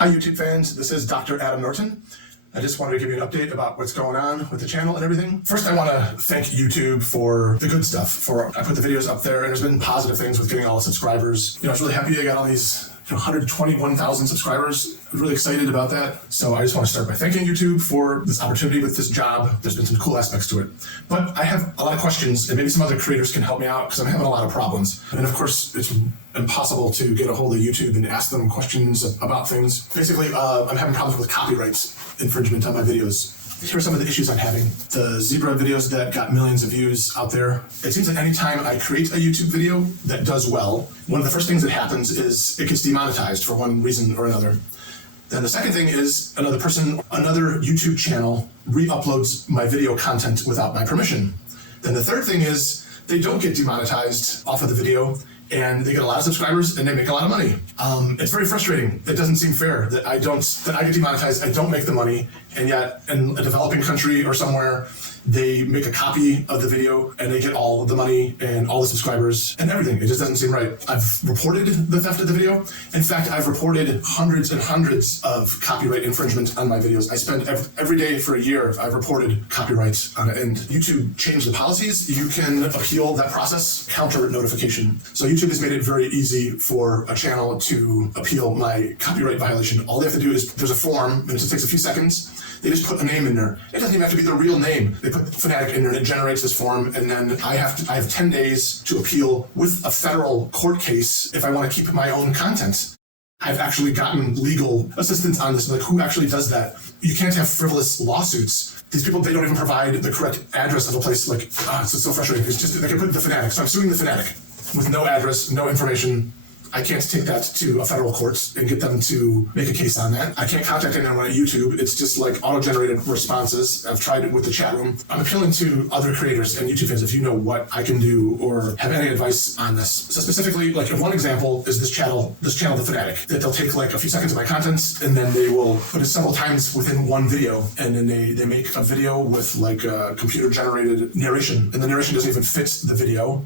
Hi YouTube fans, this is Dr. Adam Norton. I just wanted to give you an update about what's going on with the channel and everything. First, I want to thank YouTube for the good stuff. I put the videos up there and there's been positive things with getting all the subscribers. I was really happy I got all these 121,000 subscribers. I'm really excited about that. So I just want to start by thanking YouTube for this opportunity with this job. There's been some cool aspects to it. But I have a lot of questions and maybe some other creators can help me out because I'm having a lot of problems. And of course, it's impossible to get a hold of YouTube and ask them questions about things. Basically, I'm having problems with copyright infringement on my videos. Here are some of the issues I'm having. The zebra videos that got millions of views out there. It seems like anytime I create a YouTube video that does well, one of the first things that happens is it gets demonetized for one reason or another. Then the second thing is another YouTube channel re-uploads my video content without my permission. Then the third thing is they don't get demonetized off of the video and they get a lot of subscribers and they make a lot of money. It's very frustrating. It doesn't seem fair that I get demonetized, I don't make the money, and yet in a developing country or somewhere, they make a copy of the video and they get all the money and all the subscribers and everything. It just doesn't seem right. I've reported the theft of the video. In fact, I've reported hundreds and hundreds of copyright infringement on my videos. I spend every day for a year, I've reported copyrights on it, and YouTube changed the policies. You can appeal that process, counter notification. So YouTube has made it very easy for a channel to appeal my copyright violation. All they have to do is, there's a form, and it just takes a few seconds. They just put a name in there. It doesn't even have to be the real name. They put Fanatic in there and it generates this form, and then I have 10 days to appeal with a federal court case if I want to keep my own content. I've actually gotten legal assistance on this, like who actually does that? You can't have frivolous lawsuits. These people, they don't even provide the correct address of a place. Like, it's so frustrating. It's just, they can put the Fanatic. So I'm suing the Fanatic with no address, no information. I can't take that to a federal court and get them to make a case on that. I can't contact anyone at YouTube. It's just like auto-generated responses. I've tried it with the chat room. I'm appealing to other creators and YouTube fans if you know what I can do or have any advice on this. So specifically, like one example is this channel, The Fanatic, that they'll take like a few seconds of my content and then they will put it several times within one video. And then they make a video with like a computer-generated narration. And the narration doesn't even fit the video.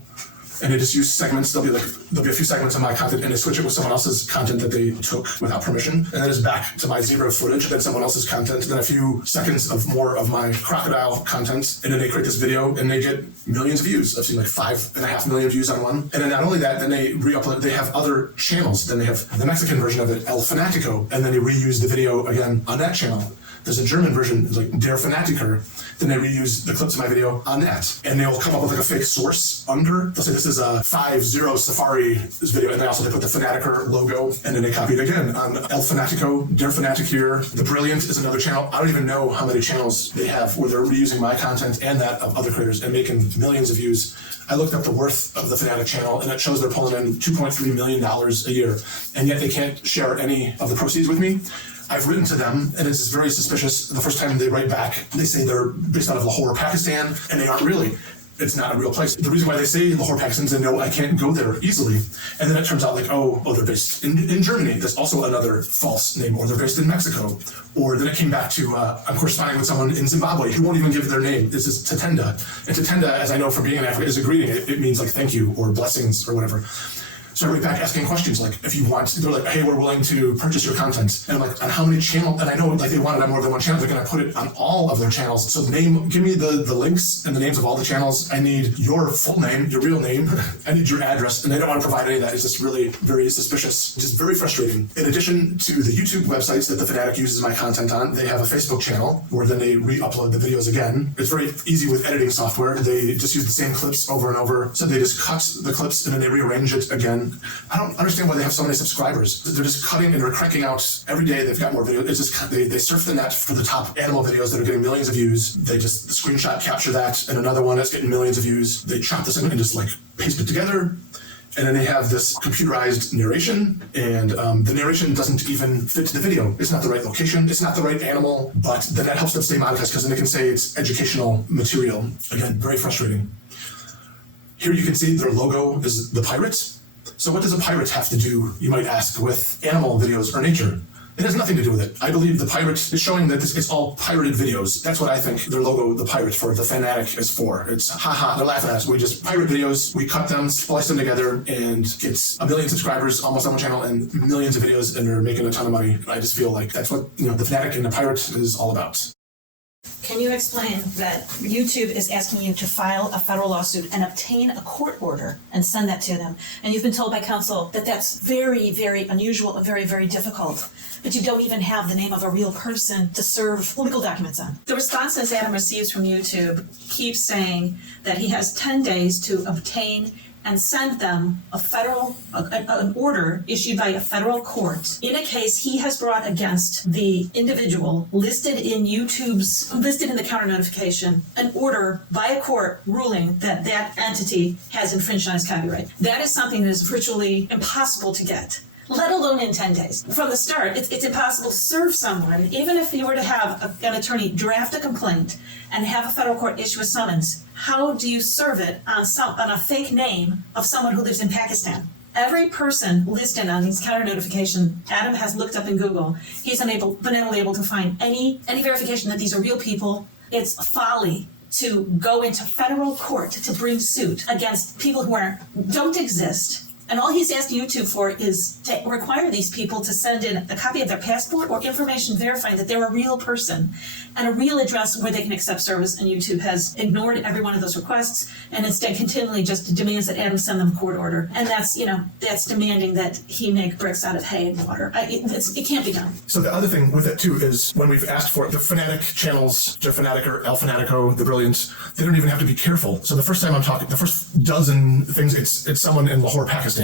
And they just use segments. There'll be a few segments of my content and they switch it with someone else's content that they took without permission. And then it's back to my zebra footage, then someone else's content, then a few seconds of more of my crocodile content. And then they create this video and they get millions of views. I've seen like 5.5 million views on one. And then not only that, then they re-upload, they have other channels. Then they have the Mexican version of it, El Fanatico. And then they reuse the video again on that channel. There's a German version, like Der Fanatiker. Then they reuse the clips of my video on that. And they'll come up with like a fake source under. They'll say this is a 5.0 Safari video. And they put the Fanatiker logo. And then they copy it again on El Fanatico, Der Fanatiker. The Brilliant is another channel. I don't even know how many channels they have where they're reusing my content and that of other creators and making millions of views. I looked up the worth of the Fanatic channel and it shows they're pulling in $2.3 million a year. And yet they can't share any of the proceeds with me. I've written to them, and it's very suspicious. The first time they write back, they say they're based out of Lahore, Pakistan, and they aren't really. It's not a real place. The reason why they say Lahore, Pakistan is they know I can't go there easily. And then it turns out like, oh, they're based in Germany. That's also another false name. Or they're based in Mexico. Or then it came back to, I'm corresponding with someone in Zimbabwe who won't even give their name. This is Tatenda. And Tatenda, as I know from being in Africa, is a greeting. It means like thank you or blessings or whatever. So I went back asking questions like, if you want, they're like, hey, we're willing to purchase your content. And I'm like, on how many channels? And I know like they want it on more than one channel. They're going to put it on all of their channels. So give me the links and the names of all the channels. I need your full name, your real name. I need your address. And they don't want to provide any of that. It's just really very suspicious, just very frustrating. In addition to the YouTube websites that the Fanatic uses my content on, they have a Facebook channel where then they re-upload the videos again. It's very easy with editing software. They just use the same clips over and over. So they just cut the clips and then they rearrange it again. I don't understand why they have so many subscribers. They're just cutting and they're cranking out every day. They've got more videos. It's just they surf the net for the top animal videos that are getting millions of views. They just screenshot capture that, and another one that's getting millions of views. They chop this in and just like paste it together. And then they have this computerized narration, and the narration doesn't even fit the video. It's not the right location. It's not the right animal, but then that helps them stay monetized because then they can say it's educational material. Again, very frustrating. Here you can see their logo is the pirate. So what does a pirate have to do, you might ask, with animal videos or nature? It has nothing to do with it. I believe the pirate is showing that it's all pirated videos. That's what I think their logo, the pirate for the Fanatic, is for. It's haha, they're laughing at us. We just pirate videos, we cut them, splice them together, and it's 1 million subscribers almost on one channel and millions of videos, and they're making a ton of money. I just feel like that's what the Fanatic and the pirate is all about. Can you explain that YouTube is asking you to file a federal lawsuit and obtain a court order and send that to them? And you've been told by counsel that that's very, very unusual and very, very difficult. But you don't even have the name of a real person to serve legal documents on. The responses Adam receives from YouTube keeps saying that he has 10 days to obtain and send them an order issued by a federal court in a case he has brought against the individual listed in the counter notification, an order by a court ruling that that entity has infringed on his copyright. That is something that is virtually impossible to get, let alone in 10 days. From the start, it's impossible to serve someone, even if you were to have an attorney draft a complaint and have a federal court issue a summons. How do you serve it on a fake name of someone who lives in Pakistan? Every person listed on these counter notification, Adam has looked up in Google. He's been able to find any verification that these are real people. It's folly to go into federal court to bring suit against people who don't exist. And all he's asked YouTube for is to require these people to send in a copy of their passport or information verifying that they're a real person and a real address where they can accept service. And YouTube has ignored every one of those requests and instead continually just demands that Adam send them a court order. And that's demanding that he make bricks out of hay and water. It can't be done. So the other thing with it too is when we've asked for the Fanatic channels, Jeff Fanatic or El Fanatico, the Brilliant, they don't even have to be careful. So the first time I'm talking, the first dozen things, it's someone in Lahore, Pakistan.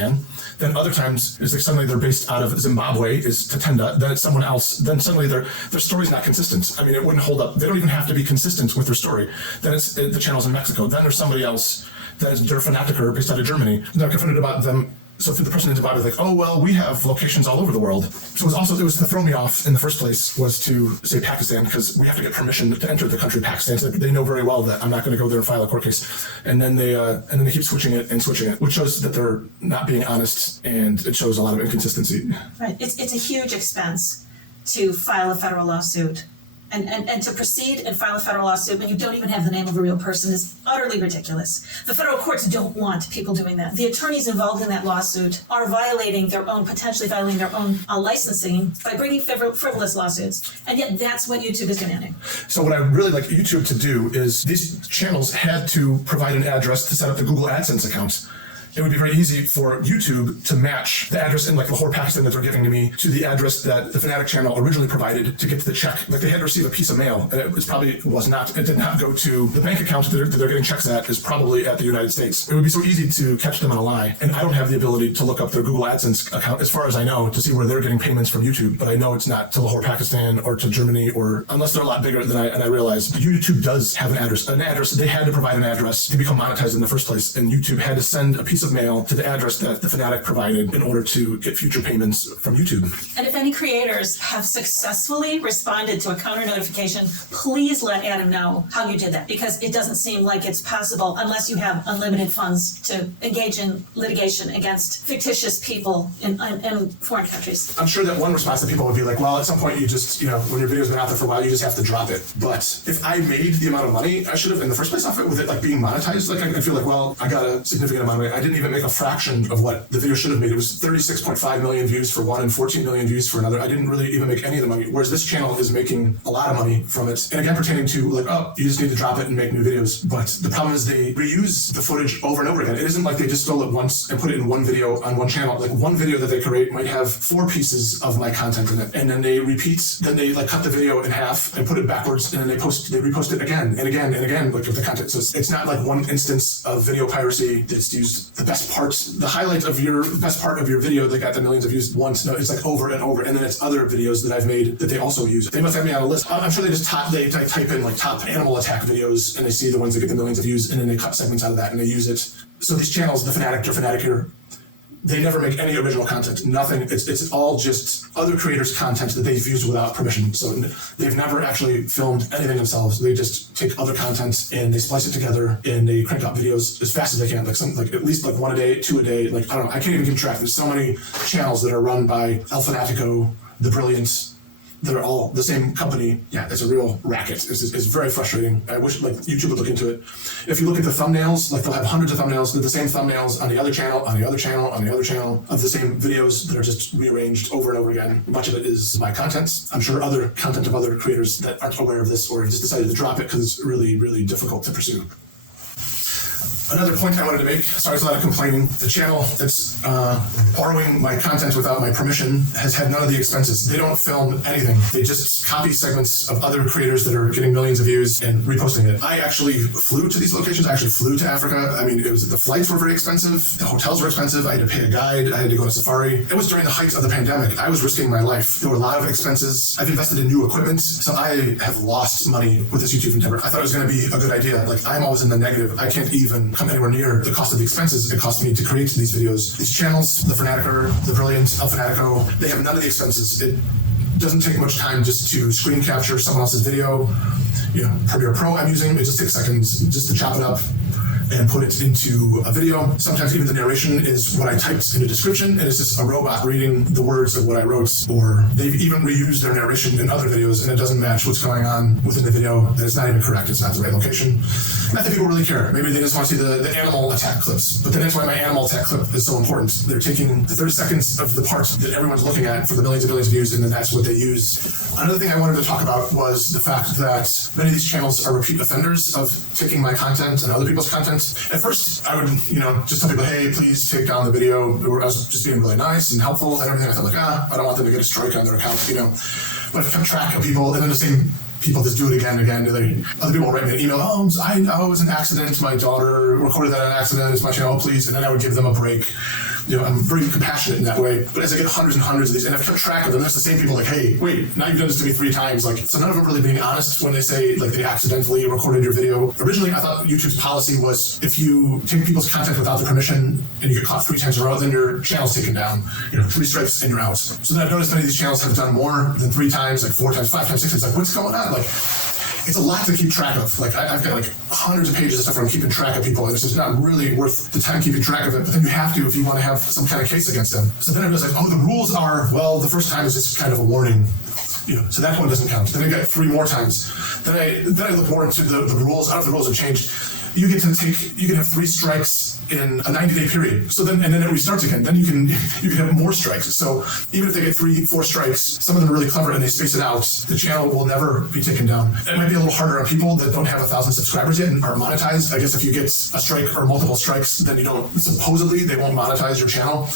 Then other times it's like suddenly they're based out of Zimbabwe, is Tatenda. Then it's someone else. Then suddenly their story's not consistent. I mean, it wouldn't hold up. They don't even have to be consistent with their story. Then it's the channel's in Mexico. Then there's somebody else that's Der Fanatiker based out of Germany. And they're confronted about them. So the person in Zimbabwe is like, oh, well, we have locations all over the world. So it was to throw me off in the first place was to say Pakistan, because we have to get permission to enter the country Pakistan. So they know very well that I'm not going to go there and file a court case. And then they keep switching it, which shows that they're not being honest, and it shows a lot of inconsistency. Right. It's a huge expense to file a federal lawsuit. And to proceed and file a federal lawsuit when you don't even have the name of a real person is utterly ridiculous. The federal courts don't want people doing that. The attorneys involved in that lawsuit are potentially violating their own licensing by bringing frivolous lawsuits. And yet that's what YouTube is demanding. So what I really like YouTube to do is these channels had to provide an address to set up the Google AdSense account. It would be very easy for YouTube to match the address in Lahore, Pakistan that they're giving to me to the address that the Fanatic channel originally provided to get to the check. Like they had to receive a piece of mail, and it did not go to the bank account that they're getting checks at is probably at the United States. It would be so easy to catch them on a lie. And I don't have the ability to look up their Google AdSense account, as far as I know, to see where they're getting payments from YouTube. But I know it's not to Lahore, Pakistan or to Germany, or unless they're a lot bigger than I realize. But YouTube does have an address. They had to provide an address to become monetized in the first place. And YouTube had to send a piece of mail to the address that the Fanatic provided in order to get future payments from YouTube. And if any creators have successfully responded to a counter notification, please let Adam know how you did that, because it doesn't seem like it's possible unless you have unlimited funds to engage in litigation against fictitious people in foreign countries. I'm sure that one response that people would be like, well, at some point you just, when your video's been out there for a while, you just have to drop it. But if I made the amount of money I should have in the first place off it, with it being monetized, I feel like, well, I got a significant amount of money. I didn't even make a fraction of what the video should have made. It was 36.5 million views for one and 14 million views for another. I didn't really even make any of the money, whereas this channel is making a lot of money from it. And again, pertaining to you just need to drop it and make new videos. But the problem is they reuse the footage over and over again. It isn't like they just stole it once and put it in one video on one channel. Like one video that they create might have 4 pieces of my content in it, and then they cut the video in half and put it backwards, and then they repost it again and again and again, with the content. So it's not like one instance of video piracy that's used the best parts, the highlight of your best part of your video that got the millions of views once. No, it's over and over, and then it's other videos that I've made that they also use. They must have me on a list. I'm sure they just type in top animal attack videos, and they see the ones that get the millions of views, and then they cut segments out of that and they use it. So these channels, the Fanatic or Fanatic here, they never make any original content. Nothing. It's all just other creators' content that they've used without permission. So they've never actually filmed anything themselves. They just take other content and they splice it together and they crank out videos as fast as they can. At least 1 a day, 2 a day. I don't know. I can't even keep track. There's so many channels that are run by El Fanatico, The Brilliant, they're all the same company. Yeah, it's a real racket. It's very frustrating. I wish like YouTube would look into it. If you look at the thumbnails, like they'll have hundreds of thumbnails, they're the same thumbnails on the other channel, on the other channel, on the other channel, of the same videos that are just rearranged over and over again. Much of it is my content. I'm sure other content of other creators that aren't aware of this or have just decided to drop it because it's really, really difficult to pursue. Another point I wanted to make, sorry, there's a lot of complaining. The channel that's borrowing my content without my permission has had none of the expenses. They don't film anything. They just copy segments of other creators that are getting millions of views and reposting it. I actually flew to these locations. I actually flew to Africa. I mean, the flights were very expensive. The hotels were expensive. I had to pay a guide. I had to go on safari. It was during the height of the pandemic. I was risking my life. There were a lot of expenses. I've invested in new equipment. So I have lost money with this YouTube endeavor. I thought it was going to be a good idea. Like, I'm always in the negative. I can't even come anywhere near the cost of the expenses it cost me to create these videos. These channels, the Fanaticer, the Brilliant, El Fanatico, they have none of the expenses. It doesn't take much time just to screen capture someone else's video. You know, Premiere Pro I'm using, it just takes seconds just to chop it up and put it into a video. Sometimes even the narration is what I typed in the description, and it's just a robot reading the words of what I wrote. Or they've even reused their narration in other videos, and it doesn't match what's going on within the video. That it's not even correct. It's not the right location. Not that people really care. Maybe they just want to see the animal attack clips. But then that's why my animal attack clip is so important. They're taking the 30 seconds of the part that everyone's looking at for the millions and billions of views, and then that's what they use. Another thing I wanted to talk about was the fact that many of these channels are repeat offenders of taking my content and other people's content. At first, I would, just tell people, hey, please take down the video. I was just being really nice and helpful and everything. I thought I don't want them to get a strike on their account, But I've kept track of people, and then the same people just do it again and again. Other people will write me an email, it was an accident. My daughter recorded that on accident. It's my channel, please. And then I would give them a break. I'm very compassionate in that way. But as I get hundreds and hundreds of these, and I've kept track of them, there's the same people like, hey, wait, now you've done this to me 3 times. So none of them really being honest when they say they accidentally recorded your video. Originally, I thought YouTube's policy was if you take people's content without their permission and you get caught 3 times in a row, then your channel's taken down. 3 strikes and you're out. So then I've noticed many of these channels have done more than 3 times, 4 times, 5 times, 6 times. What's going on? It's a lot to keep track of. I've got hundreds of pages of stuff where I'm keeping track of people, and it's just not really worth the time keeping track of it. But then you have to if you want to have some kind of case against them. So then I realized, the rules are, the first time is just kind of a warning. So that one doesn't count. Then I got 3 more times. Then I look more into the rules. I don't know if the rules have changed. You can have 3 strikes in a 90-day period. So then it restarts again. Then you can have more strikes. So even if they get 3, 4 strikes, some of them are really clever and they space it out. The channel will never be taken down. It might be a little harder on people that don't have 1,000 subscribers yet and aren't monetized. I guess if you get a strike or multiple strikes, then they won't monetize your channel.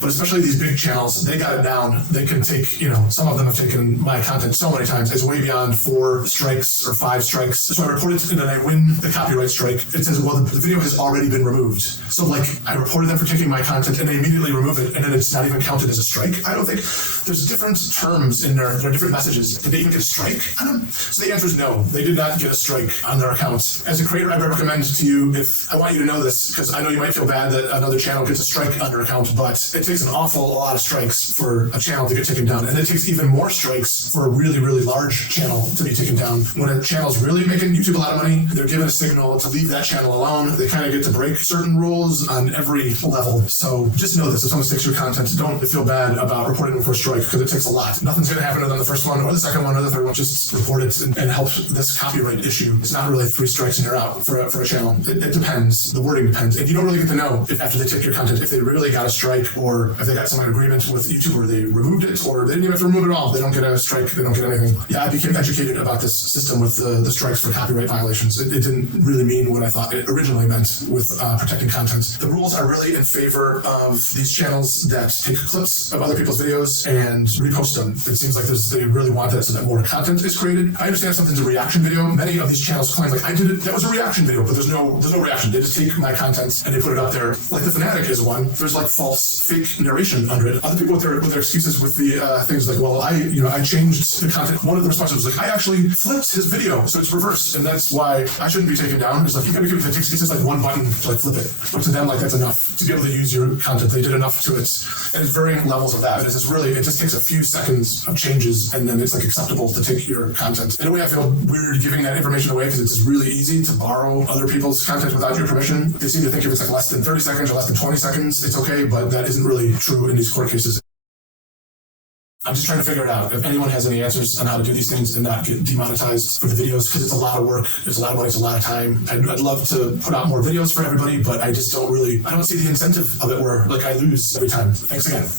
But especially these big channels, they got it down. They can take, some of them have taken my content so many times. It's way beyond 4 strikes or 5 strikes. So I report it and then I win the copyright strike. It says, the video has already been removed. So I reported them for taking my content and they immediately remove it and then it's not even counted as a strike. I don't think there's different terms in there. There are different messages. Did they even get a strike? So the answer is no. They did not get a strike on their accounts. As a creator, I would recommend to you, if I want you to know this, because I know you might feel bad that another channel gets a strike on their account, but it takes an awful lot of strikes for a channel to get taken down, and it takes even more strikes for a really, really large channel to be taken down. When a channel's really making YouTube a lot of money, they're given a signal to leave that channel alone. They kind of get to break certain rules on every level. So just know this: if someone takes your content, don't feel bad about reporting them for a strike, because it takes a lot. Nothing's going to happen on the first one or the second one or the third one. Just report it and help this copyright issue. It's not really 3 strikes and you're out for a channel. It depends. The wording depends, and you don't really get to know if after they take your content if they really got a strike or if they got some agreement with YouTube or they removed it or they didn't even have to remove it at all. They don't get a strike. They don't get anything. Yeah, I became educated about this system with the strikes for copyright violations. It didn't really mean what I thought it originally meant with protecting content. The rules are really in favor of these channels that take clips of other people's videos and repost them. It seems like they really want that so that more content is created. I understand something's a reaction video. Many of these channels claim I did it. That was a reaction video, but there's no reaction. They just take my content and they put it up there. Like the Fanatic is one. There's false fake narration under it. Other people with their excuses with the things I changed the content. One of the responses was I actually flipped his video, so it's reversed, and that's why I shouldn't be taken down. It's you gotta give it. It's just one button to flip it, but to them that's enough to be able to use your content. They did enough to it, and it's varying levels of that. It just takes a few seconds of changes, and then it's acceptable to take your content. In a way, I feel weird giving that information away because it's just really easy to borrow other people's content without your permission. They seem to think if it's less than 30 seconds or less than 20 seconds, it's okay, but that isn't really true in these court cases. I'm just trying to figure it out. If anyone has any answers on how to do these things and not get demonetized for the videos, because it's a lot of work, it's a lot of money, it's a lot of time. I'd love to put out more videos for everybody, but I just don't see the incentive of it where like I lose every time. Thanks again.